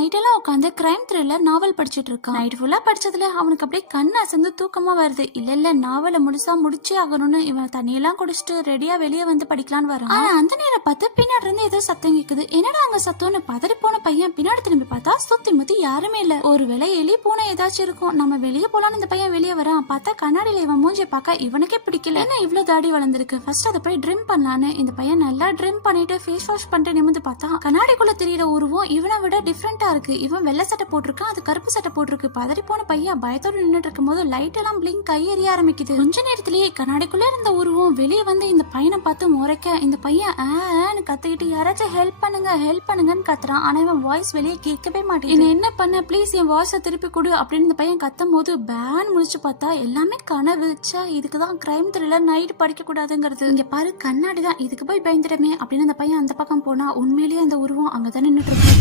நைட்டெல்லாம் உட்காந்து crime thriller நாவல் படிச்சுட்டு இருக்கான். நைட் ஃபுல்லா படிச்சதுல அவனுக்கு அப்படியே கண் அசந்து தூக்கமா வருது. இல்ல நாவலை முழுசா முடிச்சே ஆகணும்னு இவன் தண்ணியெல்லாம் குடிச்சிட்டு ரெடியா வெளியே வந்து படிக்கலான்னு வரான். ஆனா அந்த நேரம் பார்த்து பின்னாடி இருந்து ஏதோ சத்தம் கேக்குது. என்னடா அங்க சத்தம்னு பதறி போன பையன் பின்னாடி திரும்பி பார்த்தா சுத்தி முத்தி யாருமே இல்ல. ஒரு வேளை எலி பூனை ஏதாச்சும் இருக்கும், நம்ம வெளியே போலான்னு இந்த பையன் வெளியே வரான். பார்த்தா கண்ணாடியில இவன் மூஞ்சிய பார்க்க இவனுக்கே பிடிக்கல. என்ன இவ்வளவு தாடி வளர்ந்துருக்கு, ஃபர்ஸ்ட் அதை போய் ட்ரிம் பண்ணலான்னு இந்த பையன் நல்லா ட்ரிம் பண்ணிட்டு ஃபேஸ் வாஷ் பண்ணிட்டு நிமிந்து பார்த்தா கண்ணாடிக்குள்ள தெரியற உருவம் இவனை விட டிஃப்ரெண்டா இருக்கு. இவன் வெள்ளை சட்டை போட்டிருக்கான், அது கருப்பு சட்டை போட்டிருக்கு. பதறி போன பையன் பயத்தோடு நின்றுட்டு இருக்கும் போது லைட் எல்லாம் பிளிங்க் கை எறிய ஆரம்பிக்குது. கொஞ்ச நேரத்திலேயே கண்ணாடிக்குள்ள இருந்த உருவம் வெளியே வந்து இந்த பையனை பார்த்து முறைக்க இந்த பையன் ஆன்னு கத்திக்கிட்டு யாராச்சும் ஹெல்ப் பண்ணுங்கன்னு கத்துறான். ஆனா இவன் வாய்ஸ் வெளியே கேட்கவே மாட்டேன். என்ன பண்ண ப்ளீஸ் என் வாய்ஸை திருப்பி கொடு அப்படின்னு இந்த பையன் கத்தும் போது பேன் முடிச்சு பார்த்தா எல்லாமே கனவு. இதுக்குதான் கிரைம் த்ரில்லர் நைட் படிக்க கூடாதுங்கிறது. இங்க பாரு கண்ணாடி தான், இதுக்கு போய் பயந்துடமே அப்படின்னு அந்த பையன் அந்த பக்கம் போனா உண்மையிலேயே அந்த உருவம் அங்கதான் நின்றுட்டு இருக்கு.